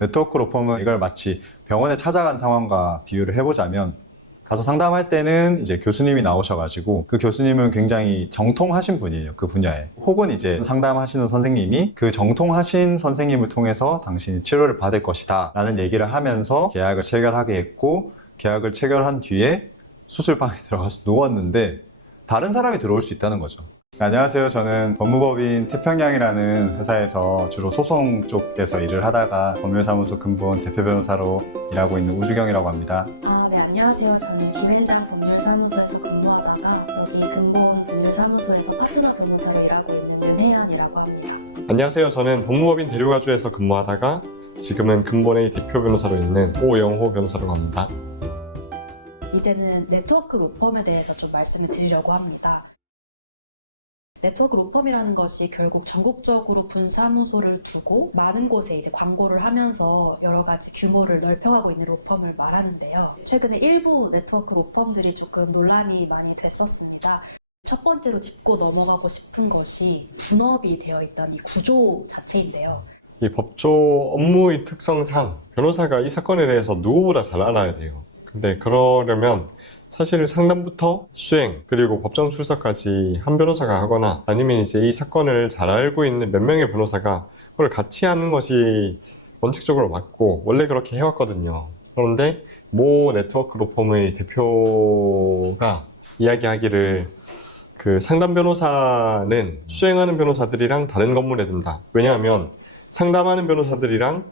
네트워크 로펌은 이걸 마치 병원에 찾아간 상황과 비유를 해보자면 가서 상담할 때는 이제 교수님이 나오셔가지고 그 교수님은 굉장히 정통하신 분이에요. 그 분야에. 혹은 이제 상담하시는 선생님이 그 정통하신 선생님을 통해서 당신이 치료를 받을 것이다 라는 얘기를 하면서 계약을 체결하게 했고 계약을 체결한 뒤에 수술방에 들어가서 누웠는데 다른 사람이 들어올 수 있다는 거죠. 안녕하세요. 저는 법무법인 태평양이라는 회사에서 주로 소송 쪽에서 일을 하다가 법률사무소 근본 대표 변호사로 일하고 있는 우주경이라고 합니다. 네, 안녕하세요. 저는 김앤장 법률사무소에서 근무하다가 여기 근본 법률사무소에서 파트너 변호사로 일하고 있는 윤혜연이라고 합니다. 안녕하세요. 저는 법무법인 대류가주에서 근무하다가 지금은 근본의 대표 변호사로 있는 오영호 변호사라고 합니다. 이제는 네트워크 로펌에 대해서 좀 말씀을 드리려고 합니다. 네트워크 로펌이라는 것이 결국 전국적으로 분사무소를 두고 많은 곳에 이제 광고를 하면서 여러 가지 규모를 넓혀가고 있는 로펌을 말하는데요. 최근에 일부 네트워크 로펌들이 조금 논란이 많이 됐었습니다. 첫 번째로 짚고 넘어가고 싶은 것이 분업이 되어 있던 이 구조 자체인데요. 이 법조 업무의 특성상 변호사가 이 사건에 대해서 누구보다 잘 알아야 돼요. 근데 그러려면 사실 상담부터 수행 그리고 법정 출석까지 한 변호사가 하거나 아니면 이제 이 사건을 잘 알고 있는 몇 명의 변호사가 그걸 같이 하는 것이 원칙적으로 맞고 원래 그렇게 해왔거든요. 그런데 모 네트워크 로펌의 대표가 이야기하기를 그 상담 변호사는 수행하는 변호사들이랑 다른 건물에 둔다. 왜냐하면 상담하는 변호사들이랑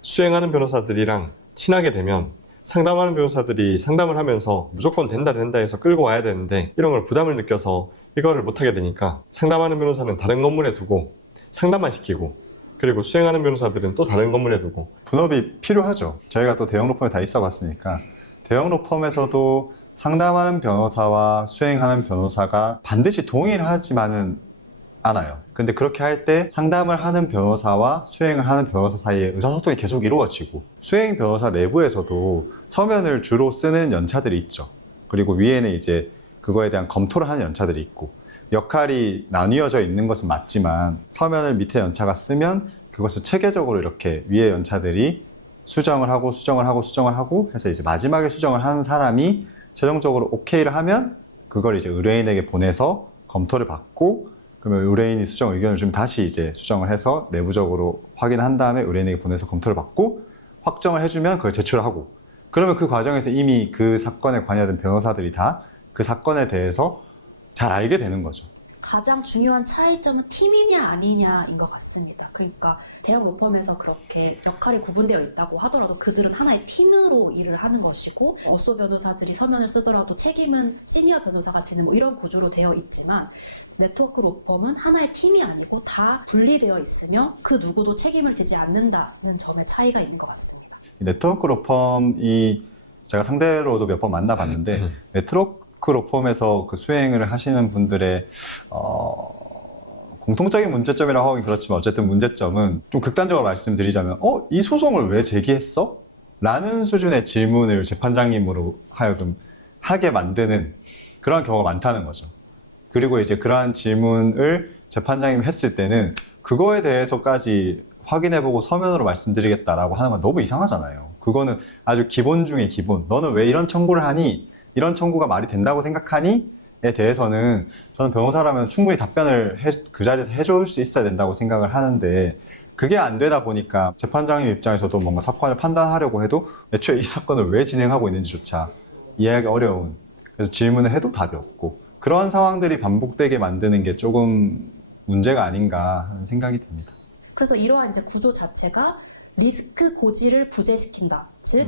수행하는 변호사들이랑 친하게 되면 상담하는 변호사들이 상담을 하면서 무조건 된다 해서 끌고 와야 되는데 이런 걸 부담을 느껴서 이거를 못하게 되니까 상담하는 변호사는 다른 건물에 두고 상담만 시키고 그리고 수행하는 변호사들은 또 다른 건물에 두고 분업이 필요하죠. 저희가 또 대형 로펌에 다 있어 봤으니까 대형 로펌에서도 상담하는 변호사와 수행하는 변호사가 반드시 동일하지만은 않아요. 근데 그렇게 할 때 상담을 하는 변호사와 수행을 하는 변호사 사이에 의사소통이 계속 이루어지고 수행 변호사 내부에서도 서면을 주로 쓰는 연차들이 있죠. 그리고 위에는 이제 그거에 대한 검토를 하는 연차들이 있고 역할이 나뉘어져 있는 것은 맞지만 서면을 밑에 연차가 쓰면 그것을 체계적으로 이렇게 위에 연차들이 수정을 하고 해서 이제 마지막에 수정을 하는 사람이 최종적으로 오케이를 하면 그걸 이제 의뢰인에게 보내서 검토를 받고 그러면 의뢰인이 수정 의견을 주면 다시 이제 수정을 해서 내부적으로 확인한 다음에 의뢰인에게 보내서 검토를 받고 확정을 해주면 그걸 제출하고 그러면 그 과정에서 이미 그 사건에 관여된 변호사들이 다 그 사건에 대해서 잘 알게 되는 거죠. 가장 중요한 차이점은 팀이냐 아니냐인 것 같습니다. 그러니까 대형 로펌에서 그렇게 역할이 구분되어 있다고 하더라도 그들은 하나의 팀으로 일을 하는 것이고 어소 변호사들이 서면을 쓰더라도 책임은 시니어 변호사가 지는 뭐 이런 구조로 되어 있지만 네트워크 로펌은 하나의 팀이 아니고 다 분리되어 있으며 그 누구도 책임을 지지 않는다는 점에 차이가 있는 것 같습니다. 네트워크 로펌이 제가 상대로도 몇 번 만나봤는데 네트워크 로펌에서 그 수행을 하시는 분들의 공통적인 문제점이라고 하긴 그렇지만 어쨌든 문제점은 좀 극단적으로 말씀드리자면 이 소송을 왜 제기했어? 라는 수준의 질문을 재판장님으로 하여금 하게 만드는 그런 경우가 많다는 거죠. 그리고 이제 그러한 질문을 재판장님이 했을 때는 그거에 대해서까지 확인해보고 서면으로 말씀드리겠다라고 하는 건 너무 이상하잖아요. 그거는 아주 기본 중에 기본. 너는 왜 이런 청구를 하니? 이런 청구가 말이 된다고 생각하니? 에 대해서는 저는 변호사라면 충분히 답변을 그 자리에서 해줄 수 있어야 된다고 생각을 하는데 그게 안 되다 보니까 재판장님 입장에서도 뭔가 사건을 판단하려고 해도 애초에 이 사건을 왜 진행하고 있는지조차 이해하기 어려운 그래서 질문을 해도 답이 없고 그런 상황들이 반복되게 만드는 게 조금 문제가 아닌가 하는 생각이 듭니다. 그래서 이러한 이제 구조 자체가 리스크 고지를 부재시킨다. 즉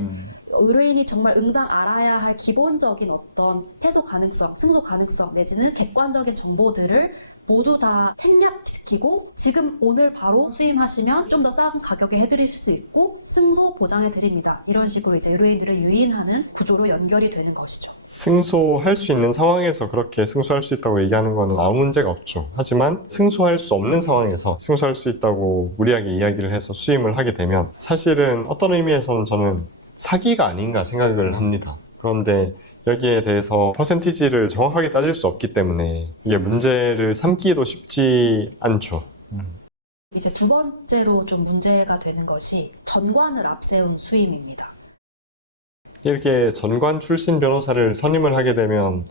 의뢰인이 정말 응당 알아야 할 기본적인 어떤 패소 가능성, 승소 가능성 내지는 객관적인 정보들을 모두 다 생략시키고 지금 오늘 바로 수임하시면 좀 더 싼 가격에 해드릴 수 있고 승소 보장해드립니다. 이런 식으로 이제 의뢰인들을 유인하는 구조로 연결이 되는 것이죠. 승소할 수 있는 상황에서 그렇게 승소할 수 있다고 얘기하는 거는 아무 문제가 없죠. 하지만 승소할 수 없는 상황에서 승소할 수 있다고 무리하게 이야기를 해서 수임을 하게 되면 사실은 어떤 의미에서는 저는 사기가 아닌가 생각을 합니다. 그런데 여기에 대해서 퍼센티지를 정확하게 따질 수 없기 때문에 이게 문제를 삼기도 쉽지 않죠. 이제 두 번째로 좀 문제가 되는 것이 전관을 앞세운 수임입니다. 이렇게 전관 출신 변호사를 선임을 하게 되면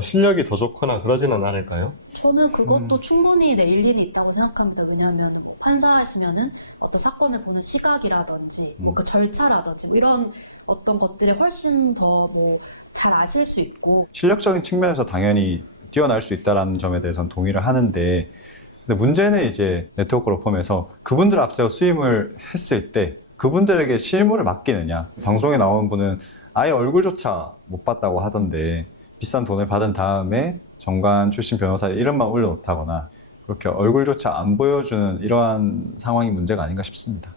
실력이 더 좋거나 그러지는 않을까요? 저는 그것도 충분히 일리는 있다고 생각합니다. 왜냐하면 뭐 판사하시면은 어떤 사건을 보는 시각이라든지 뭐 그 절차라든지 뭐 이런 어떤 것들에 훨씬 더 뭐 잘 아실 수 있고 실력적인 측면에서 당연히 뛰어날 수 있다는 점에 대해서는 동의를 하는데, 근데 문제는 이제 네트워크 로펌에서 그분들 앞세워 수임을 했을 때 그분들에게 실무를 맡기느냐. 방송에 나오는 분은 아예 얼굴조차 못 봤다고 하던데, 비싼 돈을 받은 다음에 정관 출신 변호사의 이름만 올려놓다거나 그렇게 얼굴조차 안 보여주는 이러한 상황이 문제가 아닌가 싶습니다.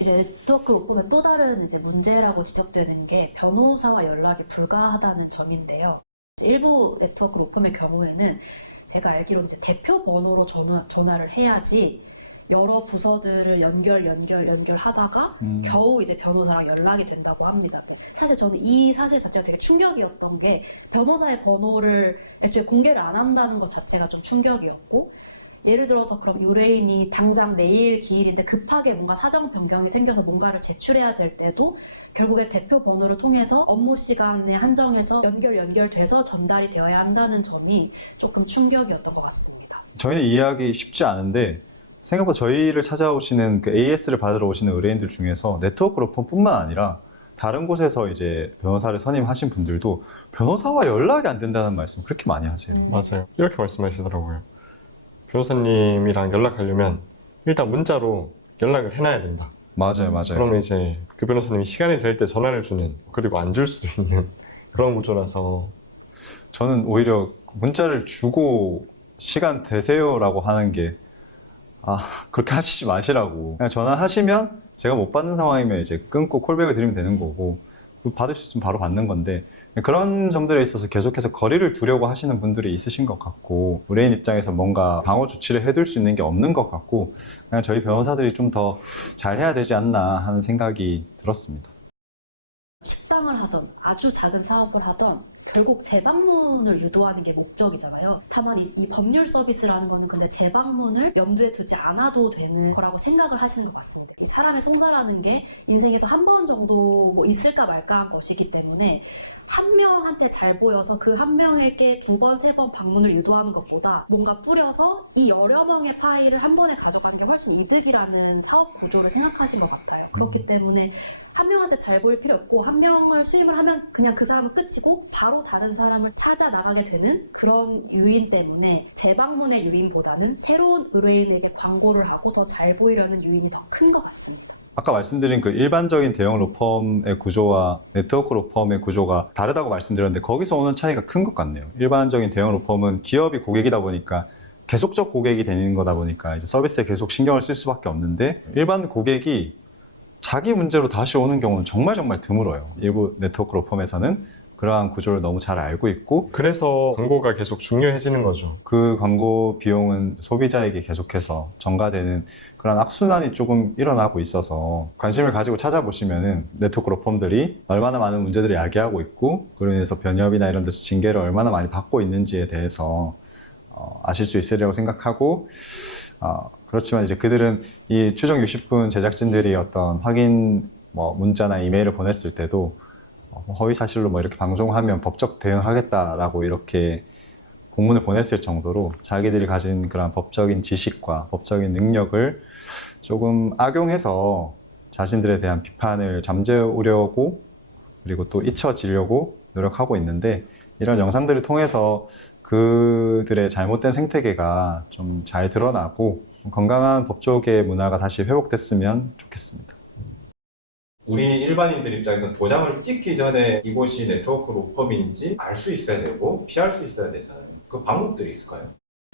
이제 네트워크 로펌의 또 다른 이제 문제라고 지적되는 게 변호사와 연락이 불가하다는 점인데요. 일부 네트워크 로펌의 경우에는 제가 알기로 이제 대표 번호로 전화를 해야지 여러 부서들을 연결하다가 겨우 이제 변호사랑 연락이 된다고 합니다. 사실 저는 이 사실 자체가 되게 충격이었던 게 변호사의 번호를 애초에 공개를 안 한다는 것 자체가 좀 충격이었고, 예를 들어서 그럼 의뢰인이 당장 내일 기일인데 급하게 뭔가 사정 변경이 생겨서 뭔가를 제출해야 될 때도 결국에 대표 번호를 통해서 업무 시간에 한정해서 연결돼서 전달이 되어야 한다는 점이 조금 충격이었던 것 같습니다. 저희는 이해하기 쉽지 않은데, 생각보다 저희를 찾아오시는 그 AS를 받으러 오시는 의뢰인들 중에서 네트워크 로펌뿐만 아니라 다른 곳에서 이제 변호사를 선임하신 분들도 변호사와 연락이 안 된다는 말씀 그렇게 많이 하세요. 맞아요. 이렇게 말씀하시더라고요. 변호사님이랑 연락하려면 일단 문자로 연락을 해놔야 된다. 맞아요. 그러면 이제 그 변호사님이 시간이 될 때 전화를 주는, 그리고 안 줄 수도 있는 그런 구조라서. 저는 오히려 문자를 주고 시간 되세요라고 하는 게, 그렇게 하시지 마시라고. 그냥 전화하시면 제가 못 받는 상황이면 이제 끊고 콜백을 드리면 되는 거고, 받을 수 있으면 바로 받는 건데, 그런 점들에 있어서 계속해서 거리를 두려고 하시는 분들이 있으신 것 같고, 의뢰인 입장에서 뭔가 방어 조치를 해둘 수 있는 게 없는 것 같고, 그냥 저희 변호사들이 좀 더 잘해야 되지 않나 하는 생각이 들었습니다. 식당을 하던 아주 작은 사업을 하던 결국 재방문을 유도하는 게 목적이잖아요. 다만 이 법률 서비스라는 거는 근데 재방문을 염두에 두지 않아도 되는 거라고 생각을 하시는 것 같습니다. 이 사람의 송사라는 게 인생에서 한 번 정도 뭐 있을까 말까 한 것이기 때문에 한 명한테 잘 보여서 그 한 명에게 2번, 3번 방문을 유도하는 것보다 뭔가 뿌려서 이 여러 명의 파일을 한 번에 가져가는 게 훨씬 이득이라는 사업 구조를 생각하신 것 같아요. 그렇기 때문에 한 명한테 잘 보일 필요 없고 한 명을 수임을 하면 그냥 그 사람은 끝이고 바로 다른 사람을 찾아 나가게 되는 그런 유인 때문에 재방문의 유인보다는 새로운 의뢰인에게 광고를 하고 더 잘 보이려는 유인이 더 큰 것 같습니다. 아까 말씀드린 그 일반적인 대형 로펌의 구조와 네트워크 로펌의 구조가 다르다고 말씀드렸는데, 거기서 오는 차이가 큰 것 같네요. 일반적인 대형 로펌은 기업이 고객이다 보니까 계속적 고객이 되는 거다 보니까 이제 서비스에 계속 신경을 쓸 수밖에 없는데, 일반 고객이 자기 문제로 다시 오는 경우는 정말 드물어요. 일부 네트워크 로펌에서는 그러한 구조를 너무 잘 알고 있고, 그래서 광고가 계속 중요해지는 거죠. 그 광고 비용은 소비자에게 계속해서 전가되는 그런 악순환이 조금 일어나고 있어서, 관심을 가지고 찾아보시면은 네트워크 로펌들이 얼마나 많은 문제들을 야기하고 있고, 그로 인해서 변협이나 이런 데서 징계를 얼마나 많이 받고 있는지에 대해서 아실 수 있으리라고 생각하고, 그렇지만 이제 그들은 이 추정 60분 제작진들이 어떤 확인 문자나 이메일을 보냈을 때도 허위 사실로 이렇게 방송하면 법적 대응하겠다라고 이렇게 공문을 보냈을 정도로 자기들이 가진 그런 법적인 지식과 법적인 능력을 조금 악용해서 자신들에 대한 비판을 잠재우려고, 그리고 또 잊혀지려고 노력하고 있는데, 이런 영상들을 통해서 그들의 잘못된 생태계가 좀 잘 드러나고 건강한 법조계 문화가 다시 회복됐으면 좋겠습니다. 우리 일반인들 입장에서 도장을 찍기 전에 이곳이 네트워크 로펌인지 알 수 있어야 되고 피할 수 있어야 되잖아요. 그 방법들이 있을까요?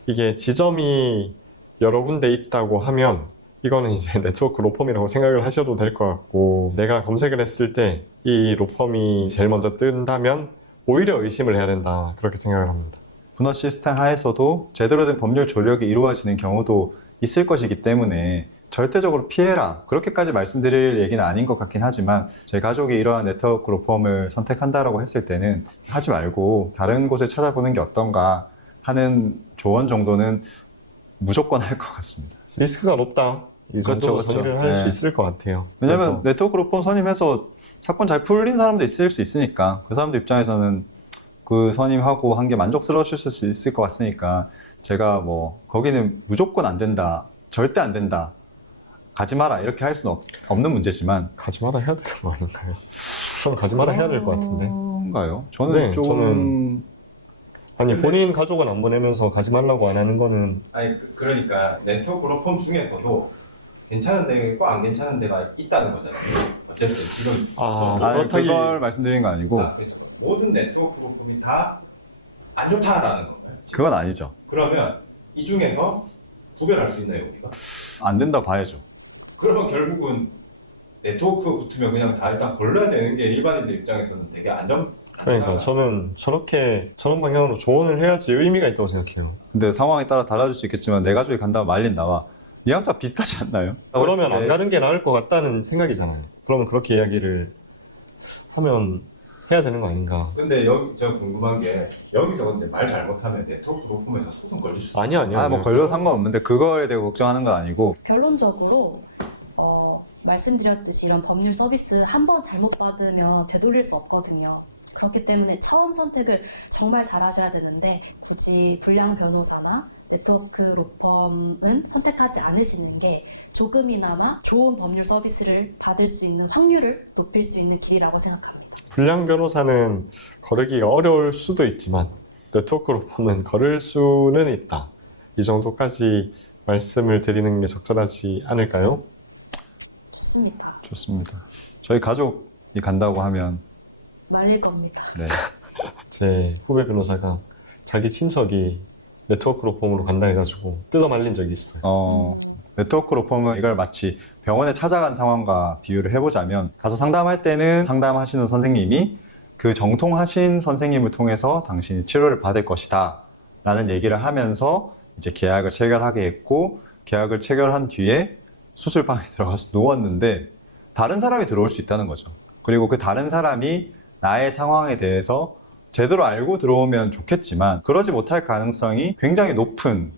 이게 지점이 여러 군데 있다고 하면 이거는 이제 네트워크 로펌이라고 생각을 하셔도 될 것 같고, 내가 검색을 했을 때 이 로펌이 제일 먼저 뜬다면 오히려 의심을 해야 된다, 그렇게 생각을 합니다. 분화 시스템 하에서도 제대로 된 법률 조력이 이루어지는 경우도 있을 것이기 때문에 절대적으로 피해라, 그렇게까지 말씀드릴 얘기는 아닌 것 같긴 하지만, 제 가족이 이러한 네트워크 로펌을 선택한다라고 했을 때는 하지 말고 다른 곳을 찾아보는 게 어떤가 하는 조언 정도는 무조건 할 것 같습니다. 리스크가 높다. 이 그렇죠, 정도로 그렇죠. 정리를 할 수 네. 있을 것 같아요. 왜냐면 그래서 네트워크 로펌 선임해서 사건 잘 풀린 사람도 있을 수 있으니까 그 사람들 입장에서는 그 선임하고 한 게 만족스러우실 수 있을 것 같으니까 제가 뭐 거기는 무조건 안 된다, 절대 안 된다, 가지 마라 이렇게 할 수는 없는 문제지만 가지 마라 해야 되는 거 아닌가요? 전 가지 마라 해야 될 것 같은데. 그런가요? 저는 네, 좀 아니 본인 가족은 안 보내면서 가지 말라고 안 하는 거는 아니 그러니까 네트워크 로펌 중에서도 괜찮은 데가 있고 안 괜찮은 데가 있다는 거잖아요. 어쨌든 지금 아니, 그렇다기- 그걸 말씀드리는 건 아니고 그렇죠. 모든 네트워크 로펌이 다 안 좋다라는 건가요? 지금? 그건 아니죠. 그러면 이 중에서 구별할 수 있나요 우리가? 안 된다 봐야죠. 그러면 결국은 네트워크 붙으면 그냥 다 일단 걸러야 되는 게 일반인들 입장에서는 되게 그러니까 저는 저런 방향으로 조언을 해야지 의미가 있다고 생각해요. 근데 상황에 따라 달라질 수 있겠지만 내 가족이 간다면 말린 나와 뉘앙스가 비슷하지 않나요? 그러면 안 가는 게 나을 것 같다는 생각이잖아요. 그러면 그렇게 이야기를 하면 해야 되는 거 아닌가? 근데 여기 제가 궁금한 게 여기서 근데 말 잘못하면 네트워크 로펌에서 소송 걸릴 수 아니요. 뭐 걸려 상관없는데 그거에 대해 걱정하는 건 아니고 결론적으로 말씀드렸듯이 이런 법률 서비스 한 번 잘못 받으면 되돌릴 수 없거든요. 그렇기 때문에 처음 선택을 정말 잘 하셔야 되는데 굳이 불량 변호사나 네트워크 로펌은 선택하지 않으시는 게 조금이나마 좋은 법률 서비스를 받을 수 있는 확률을 높일 수 있는 길이라고 생각합니다. 불량 변호사는 거르기가 어려울 수도 있지만 네트워크 로펌은 걸을 수는 있다. 이 정도까지 말씀을 드리는 게 적절하지 않을까요? 좋습니다. 좋습니다. 저희 가족이 간다고 하면 말릴 겁니다. 네. 제 후배 변호사가 자기 친척이 네트워크 로펌으로 간다 해가지고 뜯어 말린 적이 있어요. 네트워크 로펌은 이걸 마치 병원에 찾아간 상황과 비유를 해보자면 가서 상담할 때는 상담하시는 선생님이 그 정통하신 선생님을 통해서 당신이 치료를 받을 것이다 라는 얘기를 하면서 이제 계약을 체결하게 했고 계약을 체결한 뒤에 수술방에 들어가서 누웠는데 다른 사람이 들어올 수 있다는 거죠. 그리고 그 다른 사람이 나의 상황에 대해서 제대로 알고 들어오면 좋겠지만 그러지 못할 가능성이 굉장히 높은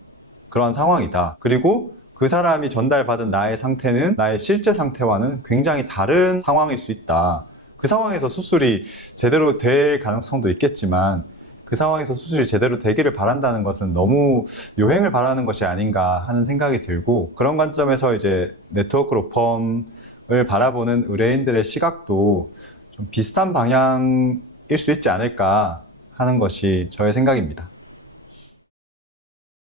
그런 상황이다. 그리고 그 사람이 전달받은 나의 상태는 나의 실제 상태와는 굉장히 다른 상황일 수 있다. 그 상황에서 수술이 제대로 될 가능성도 있겠지만 그 상황에서 수술이 제대로 되기를 바란다는 것은 너무 요행을 바라는 것이 아닌가 하는 생각이 들고 그런 관점에서 이제 네트워크 로펌을 바라보는 의뢰인들의 시각도 좀 비슷한 방향일 수 있지 않을까 하는 것이 저의 생각입니다.